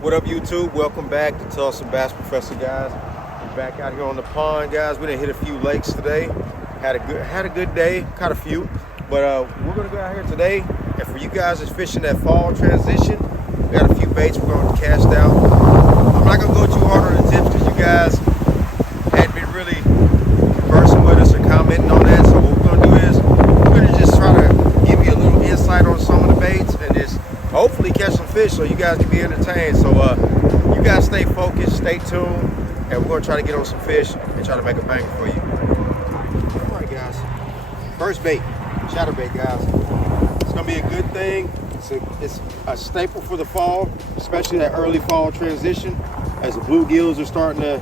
What up, YouTube? Welcome back to Tulsa Bass Professor, guys. We're back out here on the pond, guys. We done hit a few lakes today. Had a good day, caught a few. But we're gonna go out here today, and for you guys that's fishing that fall transition, we got a few baits we're gonna cast out. I'm not gonna go too hard on the tips because you guys hadn't been really conversing with us or commenting on that. So what we're gonna do is we're gonna just try to give you a little insight on some of the baits and just hopefully catch some fish so you guys can be entertained. So you guys stay focused, stay tuned, and we're gonna try to get on some fish and try to make a banger for you. All right, guys. First bait, chatterbait, guys. It's gonna be a good thing. It's a staple for the fall, especially that early fall transition as the bluegills are starting to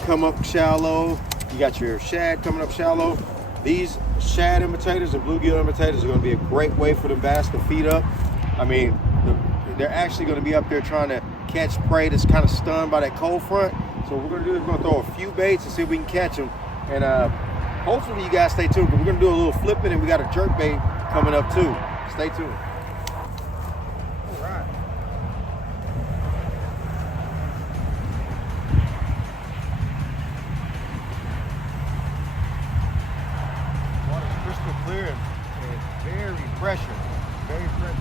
come up shallow. You got your shad coming up shallow. These shad imitators and bluegill imitators are gonna be a great way for the bass to feed up. I mean, they're actually going to be up there trying to catch prey that's kind of stunned by that cold front. So what we're going to do is we're going to throw a few baits and see if we can catch them. And hopefully you guys stay tuned, because we're going to do a little flipping, and we got a jerk bait coming up too. Stay tuned. All right. Water's crystal clear and very pressure. Very pressure.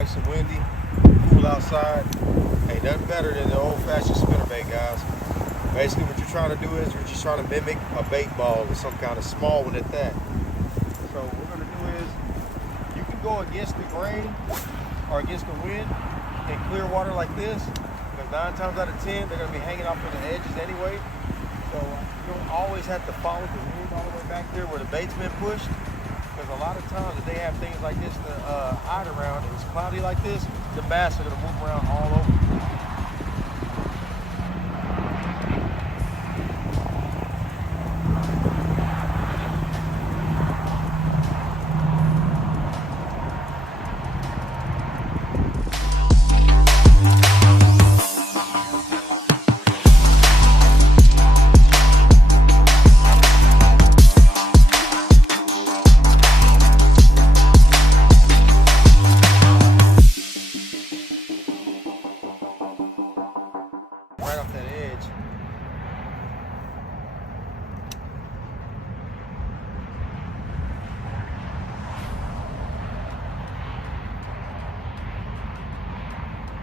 Nice and windy, cool outside. Ain't nothing better than the old-fashioned spinnerbait, guys. Basically what you're trying to do is you're just trying to mimic a bait ball or some kind of small one at that. So what we're gonna do is you can go against the grain or against the wind in clear water like this, because 9 times out of 10 they're gonna be hanging off of the edges anyway. So you don't always have to follow the wind all the way back there where the bait's been pushed. Because a lot of times if they have things like this to hide around, and it's cloudy like this, the bass are going to move around all over. Right off that edge.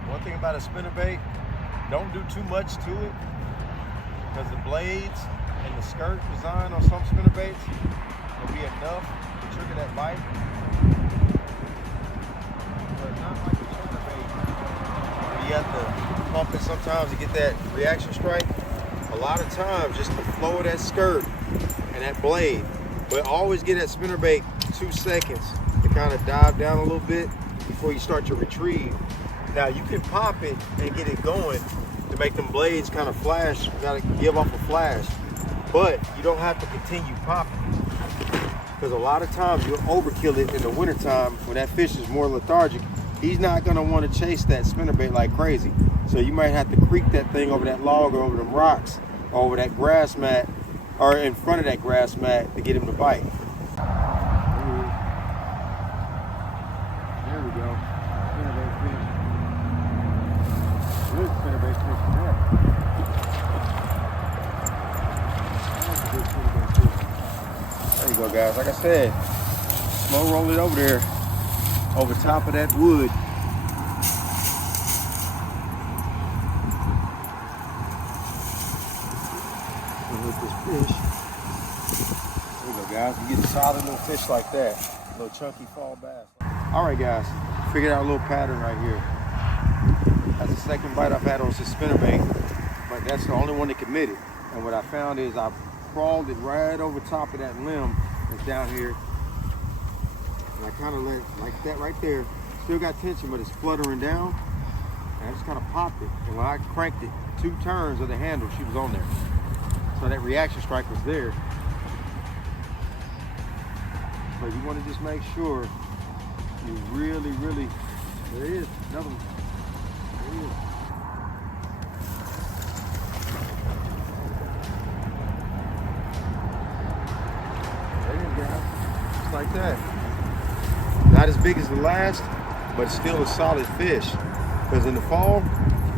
One thing about a spinnerbait, don't do too much to it, because the blades and the skirt design on some spinnerbaits will be enough to trigger that bite. But not like a chatterbait. You have to pump it sometimes to get that reaction strike. A lot of times, just the flow of that skirt and that blade, but always get that spinnerbait 2 seconds to kind of dive down a little bit before you start to retrieve. Now you can pop it and get it going to make them blades kind of flash, gotta give off a flash, but you don't have to continue popping, because a lot of times you'll overkill it in the wintertime when that fish is more lethargic. He's not gonna want to chase that spinnerbait like crazy. So you might have to creep that thing over that log or over them rocks or over that grass mat or in front of that grass mat to get him to bite. There we go. Spinnerbait fish. Good spinnerbait fish from there. That's a good spinnerbait fish. There you go, guys. Like I said, slow roll it over there, over top of that wood. With this fish. There you go, guys. You get a solid little fish like that. Little chunky fall bass. All right, guys. Figured out a little pattern right here. That's the second bite I've had on this spinnerbait, but that's the only one that committed. And what I found is I crawled it right over top of that limb that's down here. And I kind of let, like that right there, still got tension, but it's fluttering down. And I just kind of popped it. And when I cranked it 2 turns of the handle, she was on there. So that reaction strike was there. So you want to just make sure you really There he is. Another one. There he is. There you go. Just like that. Not as big as the last, but still a solid fish. Because in the fall,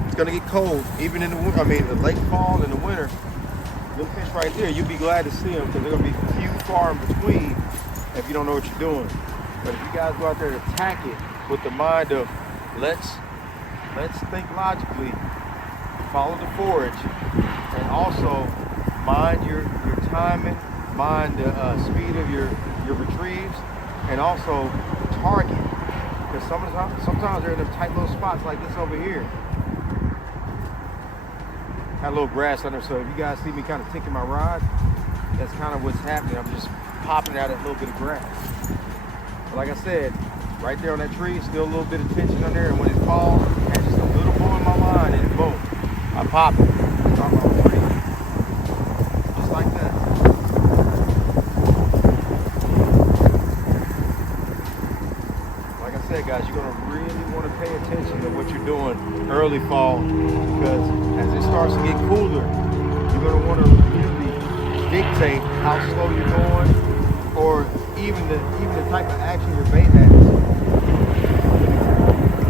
it's gonna get cold. Even in the winter, I mean the late fall and the winter, them fish right there, you'll be glad to see them because they're gonna be few far in between if you don't know what you're doing. But if you guys go out there and attack it with the mind of let's think logically, follow the forage, and also mind your timing, mind the speed of your retrieves, and also target. Because sometimes they're in them tight little spots like this over here. Got a little grass under, so if you guys see me kind of ticking my rod, that's kind of what's happening. I'm just popping out a little bit of grass. But like I said, right there on that tree, still a little bit of tension on there, and when it falls, it catches a little pull in my line, and boom, I pop it. Start my retreat. Just like that. Like I said, guys, you're gonna really want to pay attention to what you're doing early fall, because as it starts to get cooler, you're gonna want to really dictate how slow you're going, or even the type of action your bait has.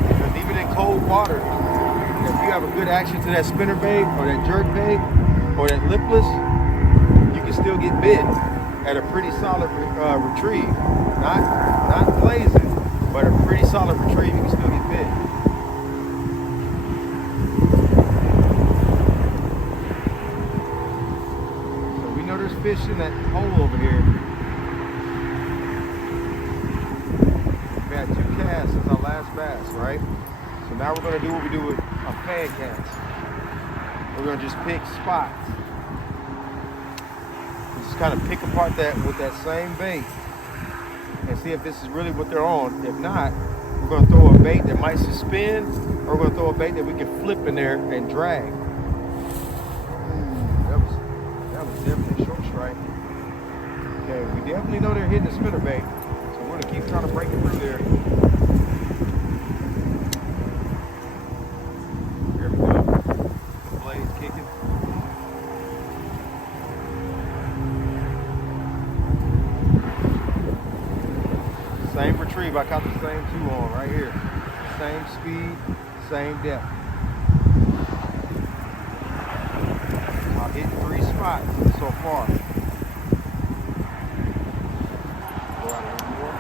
Because even in cold water, if you have a good action to that spinner bait or that jerk bait or that lipless, you can still get bit at a pretty solid retrieve. Not blazing, but a pretty solid retrieve, you can still get bit. So we know there's fish in that hole over here. We had 2 casts since our last bass, right? So now we're gonna do what we do with a fan cast. We're gonna just pick spots. Just kind of pick apart that with that same bait and see if this is really what they're on. If not, we're gonna throw a bait that might suspend, or we're gonna throw a bait that we can flip in there and drag. That was definitely a short strike. Okay, we definitely know they're hitting the spinner bait, so we're gonna keep trying to break it through there. There we go. The blade's kicking. Same retrieve, I caught the same 2 on right here. Same speed, same depth. I've hit 3 spots so far. Go out a little more.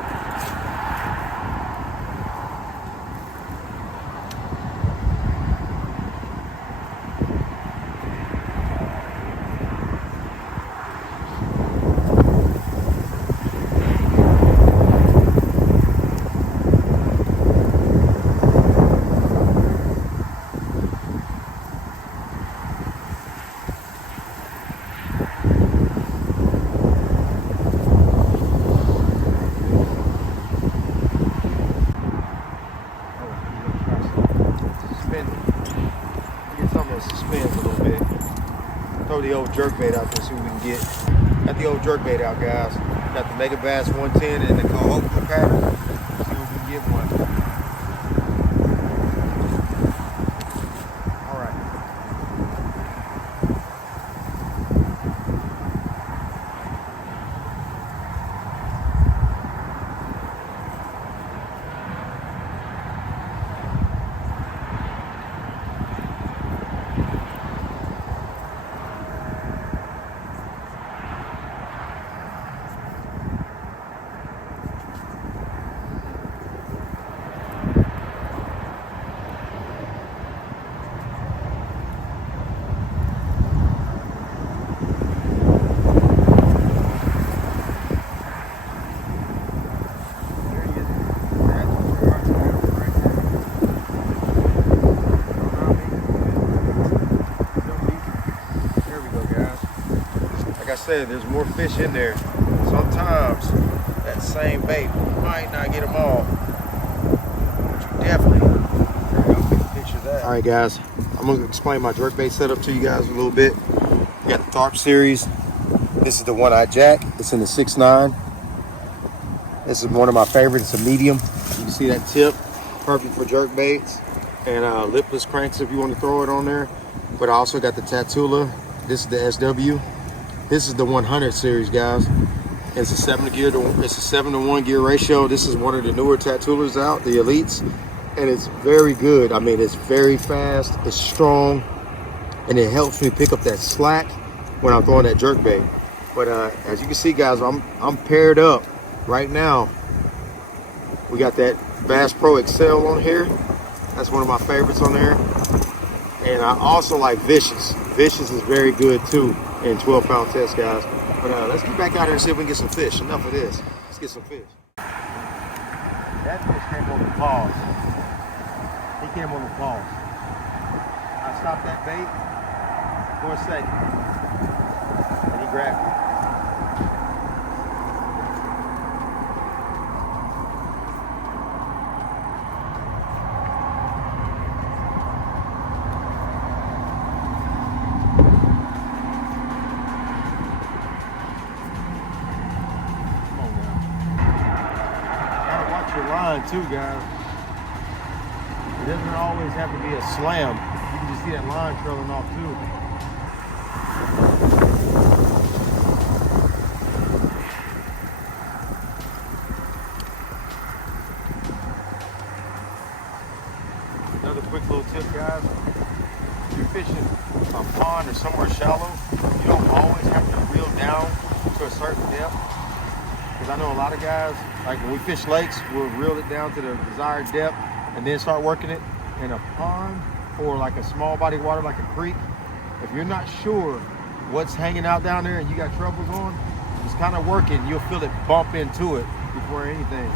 The old jerk bait out there, see what we can get. Got the old jerk bait out, guys. Got the Megabass 110 and the Cahokia pattern. See if we can get one. All right. Said there's more fish in there. Sometimes that same bait might not get them all, but you definitely get a picture of that. All right, guys, I'm gonna explain my jerk bait setup to you guys a little bit. We got the Tharp series. This is the one-eye jack. It's in the 6.9. This is one of my favorites. It's a medium. You can see that tip. perfect for jerk baits and lipless cranks if you want to throw it on there. But I also got the Tatula. This is the SW. This is the 100 series, guys. It's a 7-to-1 gear ratio. This is one of the newer Tatulas out, the Elites, and it's very good. I mean, it's very fast, it's strong, and it helps me pick up that slack when I'm throwing that jerk bait. But as you can see, guys, I'm paired up right now. We got that Bass Pro Excel on here. That's one of my favorites on there. And I also like Vicious. Vicious is very good too in 12-pound test, guys. But let's get back out here and see if we can get some fish. Enough of this. Let's get some fish. That fish came on the pause. He came on the pause. I stopped that bait for a second. And he grabbed it. Too, guys. It doesn't always have to be a slam. You can just see that line trailing off too. Another quick little tip, guys. If you're fishing a pond or somewhere shallow, you don't always have to reel down to a certain depth. Because I know a lot of guys, like when we fish lakes, we'll reel it down to the desired depth and then start working it. In a pond or like a small body of water like a creek, if you're not sure what's hanging out down there and you got troubles on, just kind of work it and you'll feel it bump into it before anything.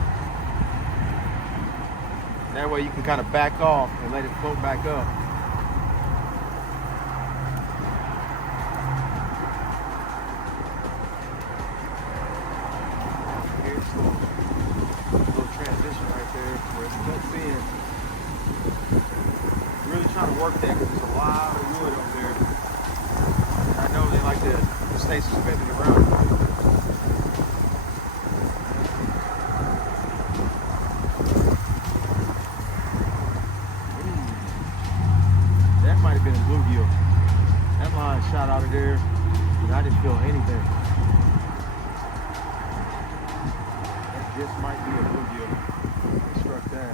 That way you can kind of back off and let it float back up. Little transition right there where it cuts in. Really trying to work that because there's a lot of wood up there. And I know they like to stay suspended around it. That might have been a bluegill. That line shot out of there and I didn't feel anything. This might be a bluegill. I struck that.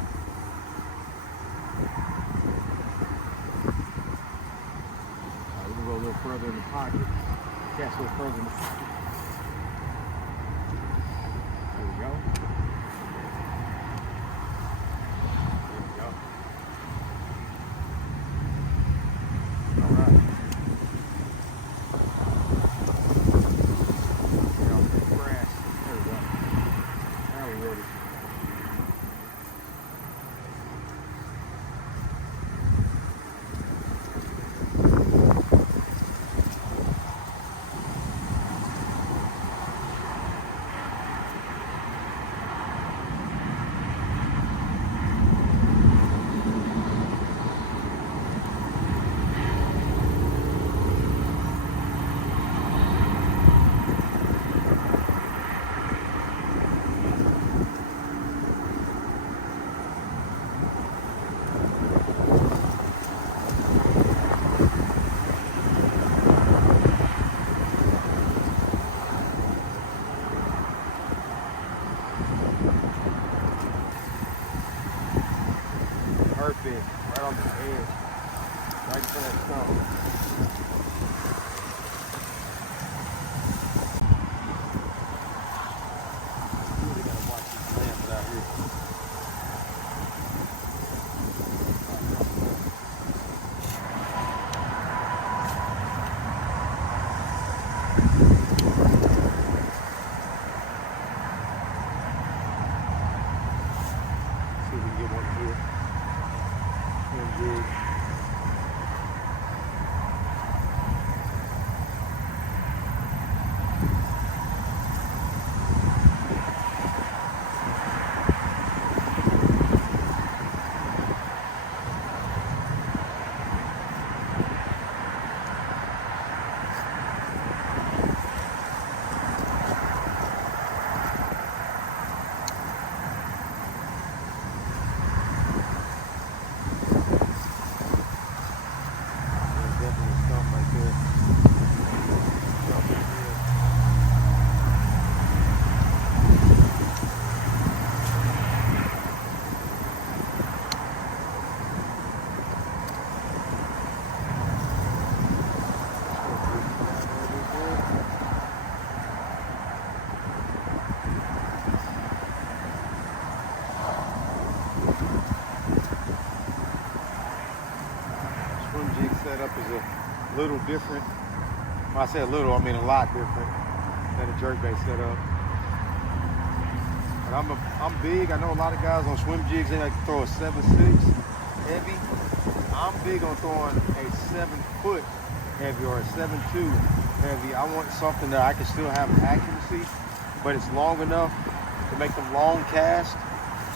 We're gonna go a little further in the pocket. Cast a little further in the pocket. There we go. There we go. All right. Get off that grass. There we go. Now we're ready. Perfect. Right on the edge. Right for that stump. Really gotta watch this lamp out here. See if we can get one here. little different. When I say a little, I mean a lot different than a jerkbait setup. But I'm big. I know a lot of guys on swim jigs, they like to throw a 7.6 heavy. I'm big on throwing a 7-foot heavy or a 7.2 heavy. I want something that I can still have accuracy, but it's long enough to make them long cast,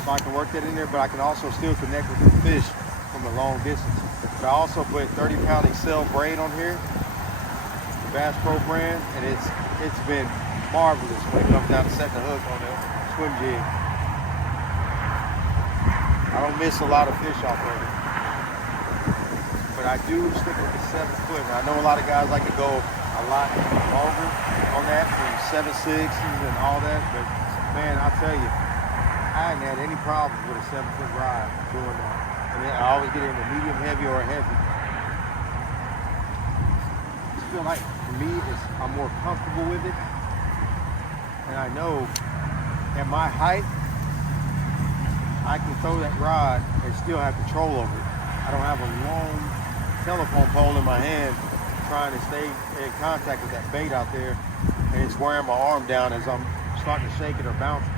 so I can work that in there, but I can also still connect with the fish from a long distance. But I also put 30-pound Excel braid on here, the Bass Pro brand, and it's been marvelous when it comes down to setting the hook on the swim jig. I don't miss a lot of fish off of it, but I do stick with the 7-foot. I know a lot of guys like to go a lot longer on that, from 7.6s and all that, but man, I'll tell you, I hadn't had any problems with a 7-foot ride doing that. And then I always get in a medium heavy or a heavy. I just feel like, for me, I'm more comfortable with it. And I know at my height, I can throw that rod and still have control over it. I don't have a long telephone pole in my hand trying to stay in contact with that bait out there, and it's wearing my arm down as I'm starting to shake it or bounce it.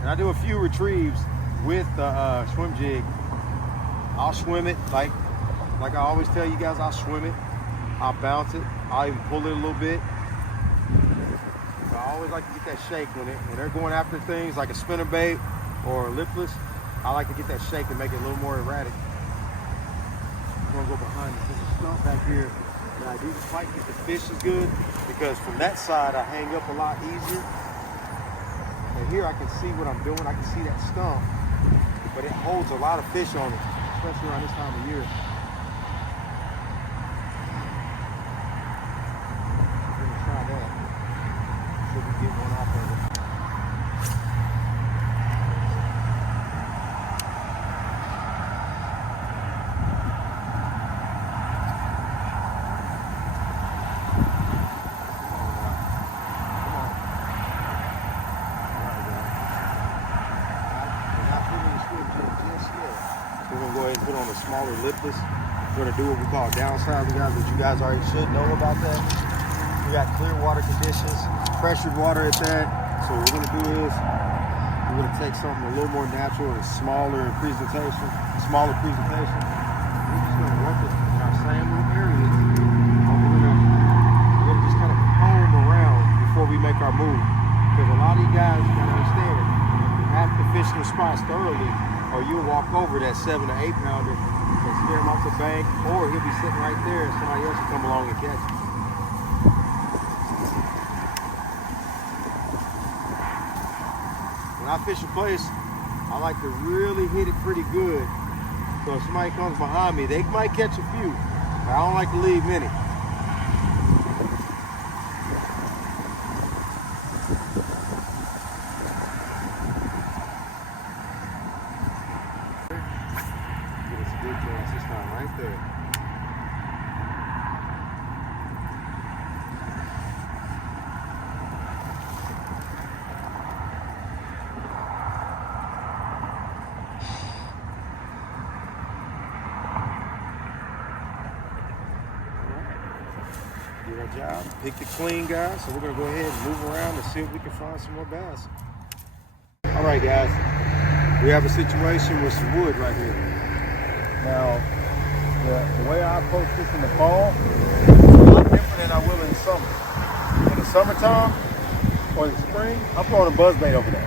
And I do a few retrieves with the swim jig. I'll swim it like I always tell you guys, I'll swim it, I'll bounce it, I'll even pull it a little bit. But I always like to get that shake when they're going after things like a spinnerbait or a lipless. I like to get that shake and make it a little more erratic. I'm gonna go behind this. There's a stump back here that I do fight if the fish is good, because from that side I hang up a lot easier. And here I can see what I'm doing. I can see that stump, but it holds a lot of fish on it, especially around this time of year. We're gonna try that. See if we can get one off of it. Put on a smaller lipless. We're gonna do what we call downsizing, guys, which you guys already should know about that. We got clear water conditions, pressured water at that. So what we're gonna do is we're gonna take something a little more natural and smaller presentation. We're just gonna work it in our same little area. We're gonna just kind of comb around before we make our move. Because a lot of you guys gotta understand, you have to fish the spots thoroughly, or you'll walk over that 7 or 8 pounder and scare him off the bank, or he'll be sitting right there and somebody else will come along and catch him. When I fish a place, I like to really hit it pretty good. So if somebody comes behind me, they might catch a few, but I don't like to leave many. Right there. Do our job. Picked it clean, guys. So we're gonna go ahead and move around and see if we can find some more bass. All right, guys. We have a situation with some wood right here. Now, the way I approach this in the fall is a lot different than I will in the summer. In the summertime or the spring, I'm throwing a buzzbait over there.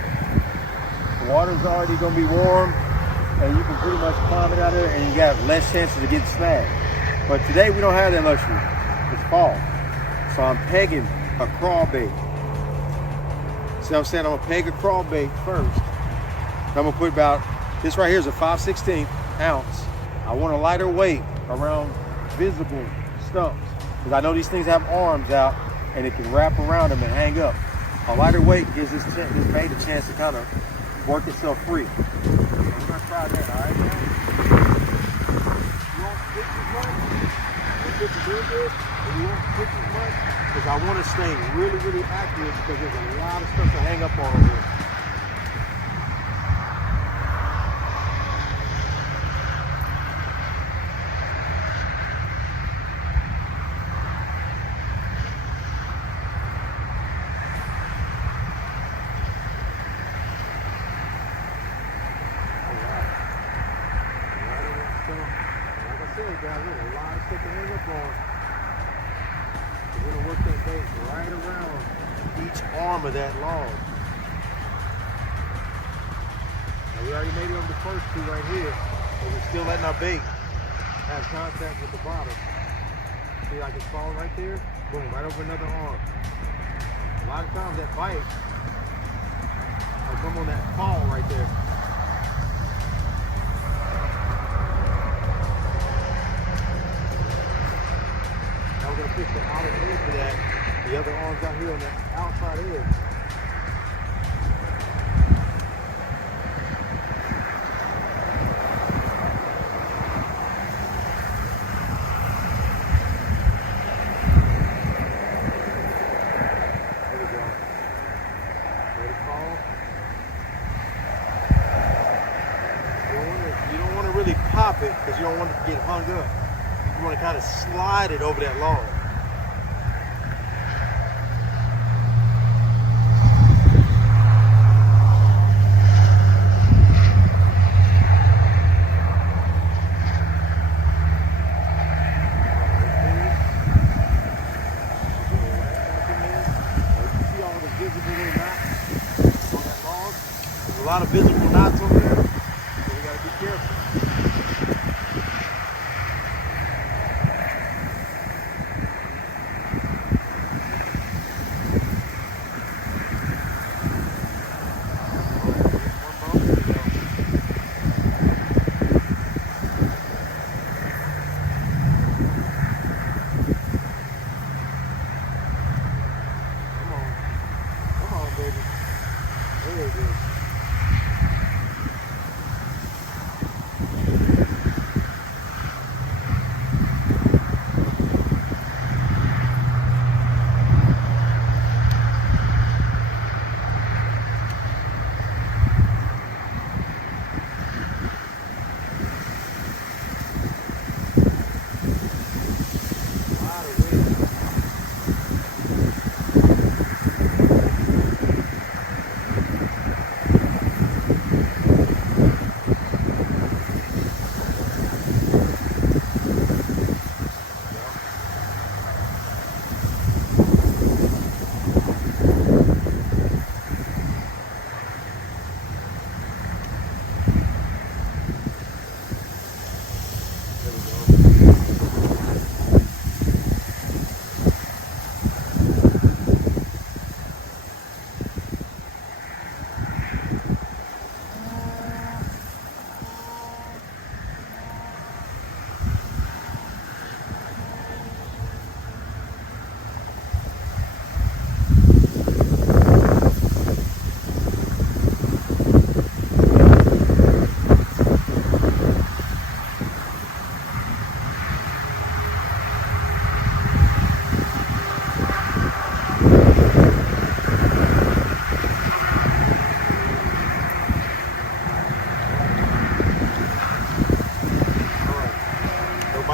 The water's already gonna be warm and you can pretty much climb it out there and you got less chances of getting snagged. But today we don't have that luxury. It's fall. So I'm pegging a crawl bait. See what I'm saying? I'm gonna peg a crawl bait first. I'm gonna put about, this right here is a 5/16 ounce. I want a lighter weight around visible stumps, because I know these things have arms out and it can wrap around them and hang up. A lighter weight gives this bait a chance to kind of work itself free. So we're gonna try that, all right, man? You won't pitch as much, you pitch a little bit, and you won't pitch as much, because I want to stay really, really accurate, because there's a lot of stuff to hang up on over here. right around each arm of that log. Now we already made it over the first two right here, but we're still letting our bait have contact with the bottom. See like it's falling right there? Boom, right over another arm. A lot of times that bite will come on that fall right there. Now we're gonna fish the outer edge of that. The other arm's out here on that outside edge. Pop it because you don't want it to get hung up. You want to kind of slide it over that log. You see all the visible little knots on that log? There's a lot of visible knots on there, so we got to be careful.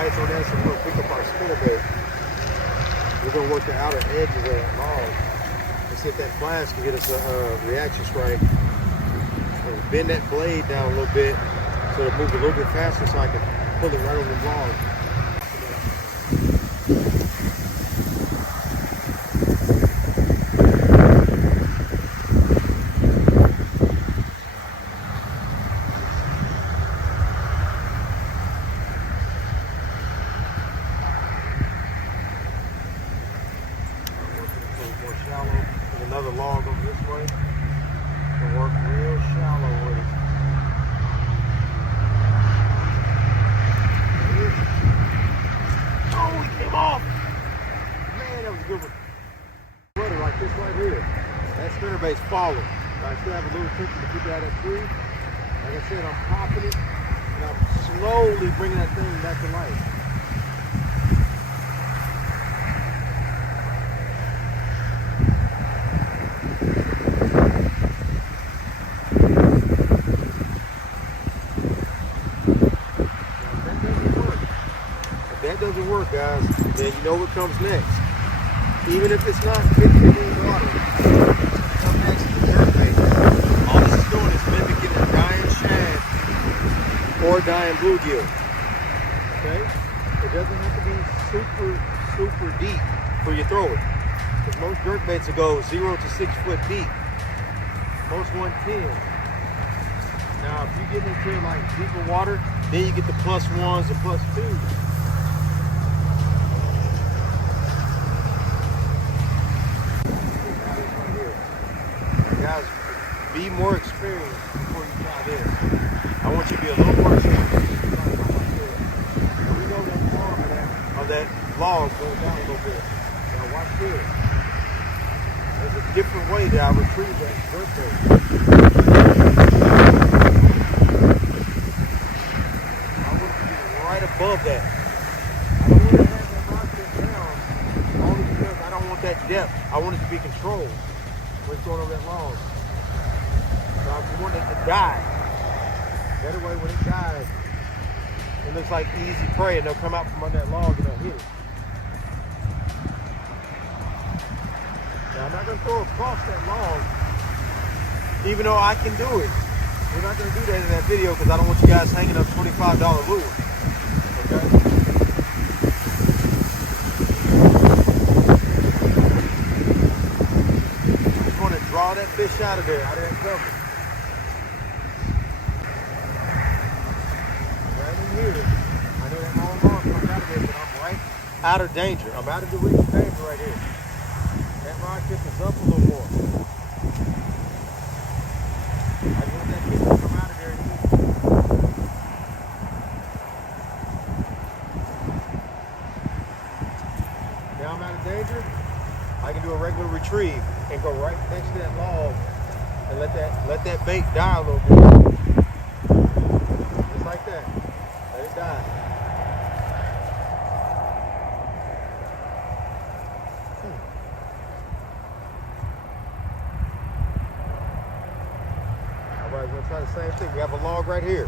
On that, so we're going to pick up our spinnerbait. We're going to work the outer edges of that log and see if that flash can get us a reaction strike. And bend that blade down a little bit so it'll move a little bit faster so I can pull it right over the log. Another log over this way. Gonna work real shallow with it. Oh, he came off! Man, that was a good one. Rudder like this right here. That spinnerbait's falling. But I still have a little tension to keep it out of that tree. Like I said, I'm popping it and I'm slowly bringing that thing back to life. Doesn't work, guys, then you know what comes next. Even if it's not 50 degree water, come next to the jerkbait. All this is doing is mimicking a dying shad or a dying bluegill. Okay? It doesn't have to be super deep for your thrower. Because most jerk baits will go 0 to 6 foot deep. Most 110. Now, if you get into like deeper water, then you get the +1s and +2s. Guys, be more experienced before you try this. I want you to be a little more experienced. We know that arm of that log goes down a little bit. Now watch this. There's a different way that I retrieve that jerk bait. I want to be right above that. I don't want to have that rod tip down only because I don't want that depth. I want it to be controlled when it's going over that log. So I want it to die. That way when it dies, it looks like easy prey and they'll come out from under that log and they'll hit it. Now I'm not going to throw across that log, even though I can do it. We're not going to do that in that video because I don't want you guys hanging up $25 lures. Okay? Draw that fish out of there, out of that cover. Right in here. I know that long arm comes out of there, but I'm right out of danger. I'm out of the reach of danger right here. That rod tip is up a little more. I just want that fish to come out of there and eat. Now I'm out of danger. I can do a regular retrieve and go right next to that log and let that bait die a little bit. Just like that. Let it die. All right, we're gonna try the same thing. We have a log right here.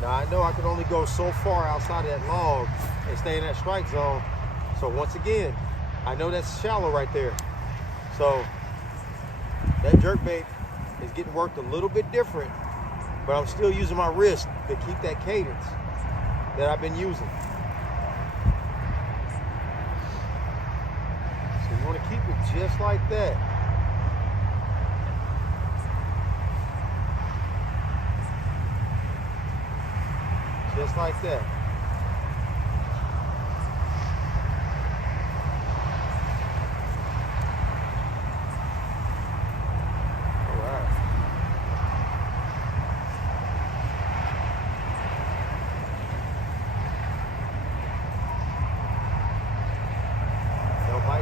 Now I know I can only go so far outside of that log and stay in that strike zone. So once again, I know that's shallow right there. So that jerkbait is getting worked a little bit different, but I'm still using my wrist to keep that cadence that I've been using. So you want to keep it just like that. Just like that.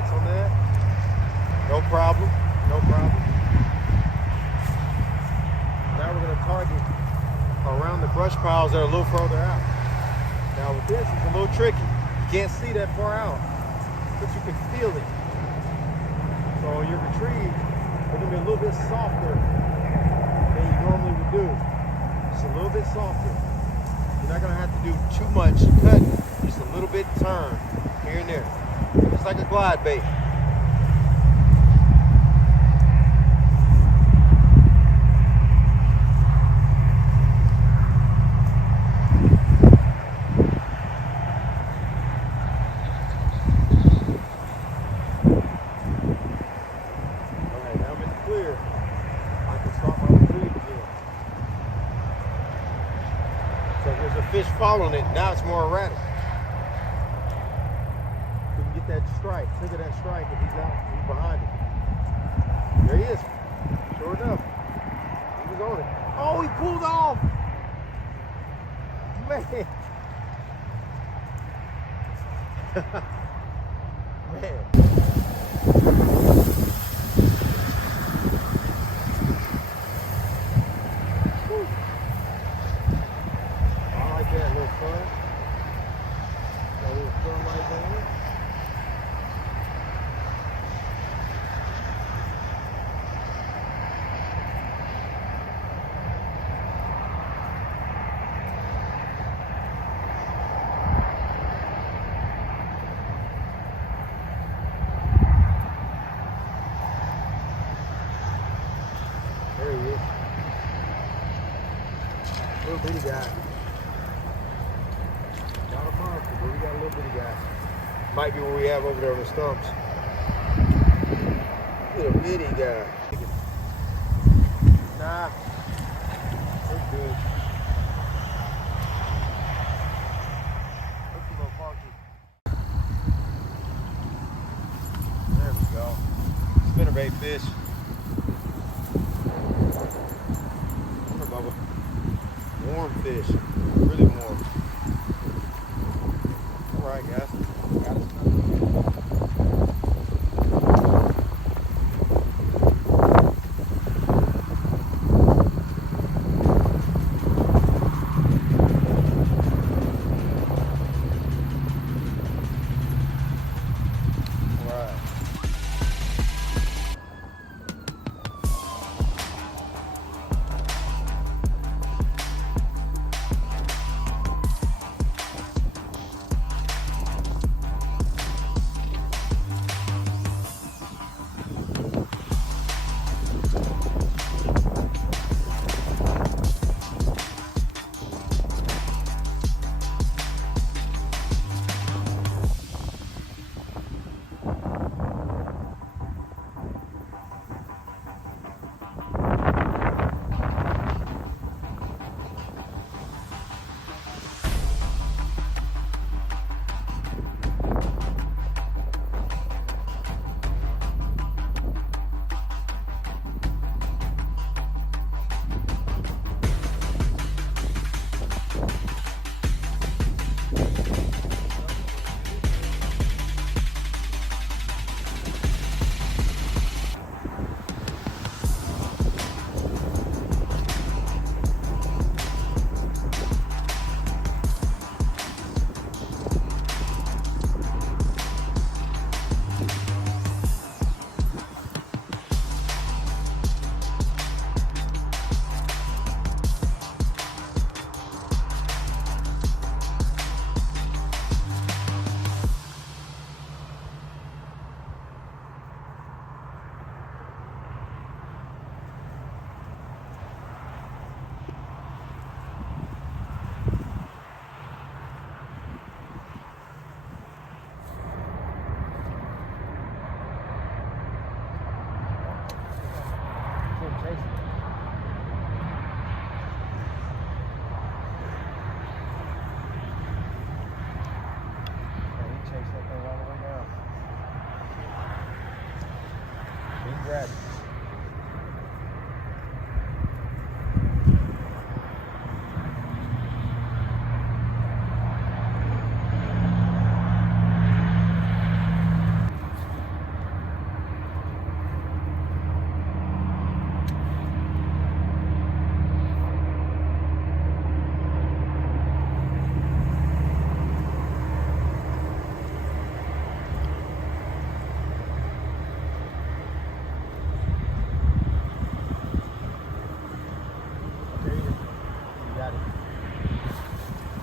On that, no problem, no problem. Now we're going to target around the brush piles that are a little further out. Now with this, it's a little tricky. You can't see that far out, but you can feel it. So on your retrieve, it's going to be a little bit softer than you normally would do. Just a little bit softer. You're not going to have to do too much cutting, just a little bit turn here and there. It's like a glide bait. Alright, now I'm in the clear. I can start my retrieve again. So there's a fish following it. Now it's more erratic. Get that strike, trigger that strike if he's out, he's behind it. There he is. Sure enough. He was on it. Oh, he pulled off. Man. Man. Woo. I like that, a little fun. Got a little fun like that. There he is. Little bitty guy. Not a monster, but we got a little bitty guy. Might be what we have over there on the stumps. Itty guy. Nah, it's good. It's a little funky. There we go. Spinnerbait fish. Come here, Bubba. Warm fish. Really warm. All right, guys. Got it.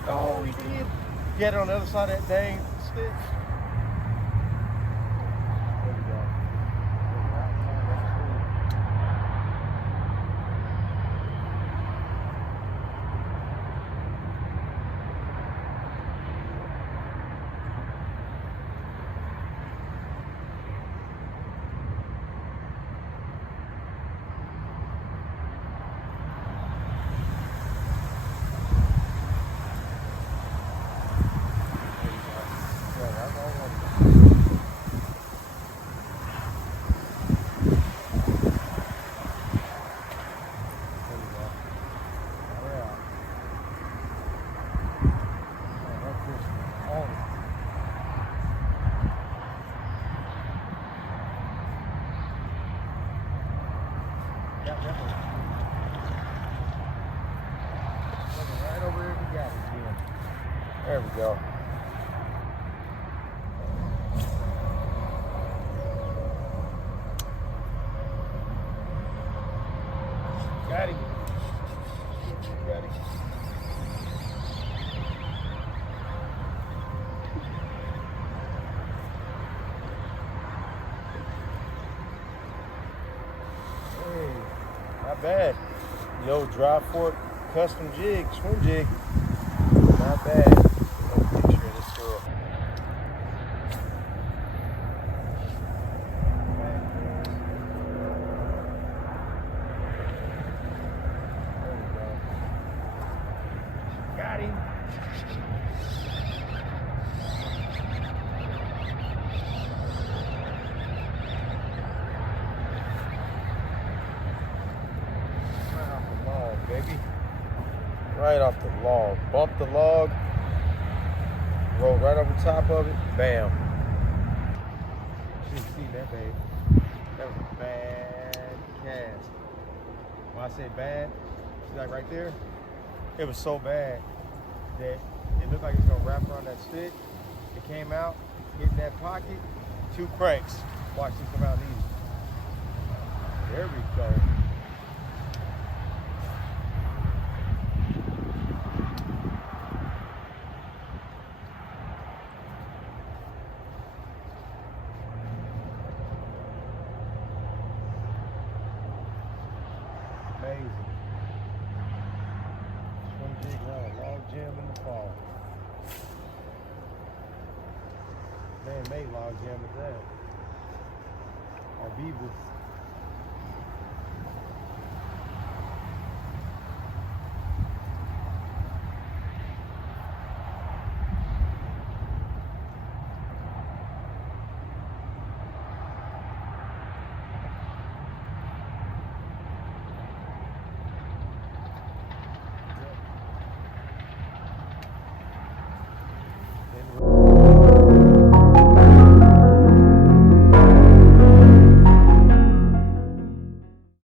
Oh, he did. Get it on the other side of that dang stick. There we go. Right over here, we got it again. There we go. Got him. Got him. Hey, not bad. The old dry fork custom jig, swim jig. Not bad. Take a picture of this girl. baby. Right off the log. Bump the log. Roll right over top of it. Bam. You should see that, babe. That was a bad cast. When I say bad, see like right there? It was so bad that it looked like it's gonna wrap around that stick. It came out, hit that pocket, 2 cranks. Watch this come out easy. There we go. Amazing. Swing jig round, log jam in the fall. Man-made log jam at that. Our beavers.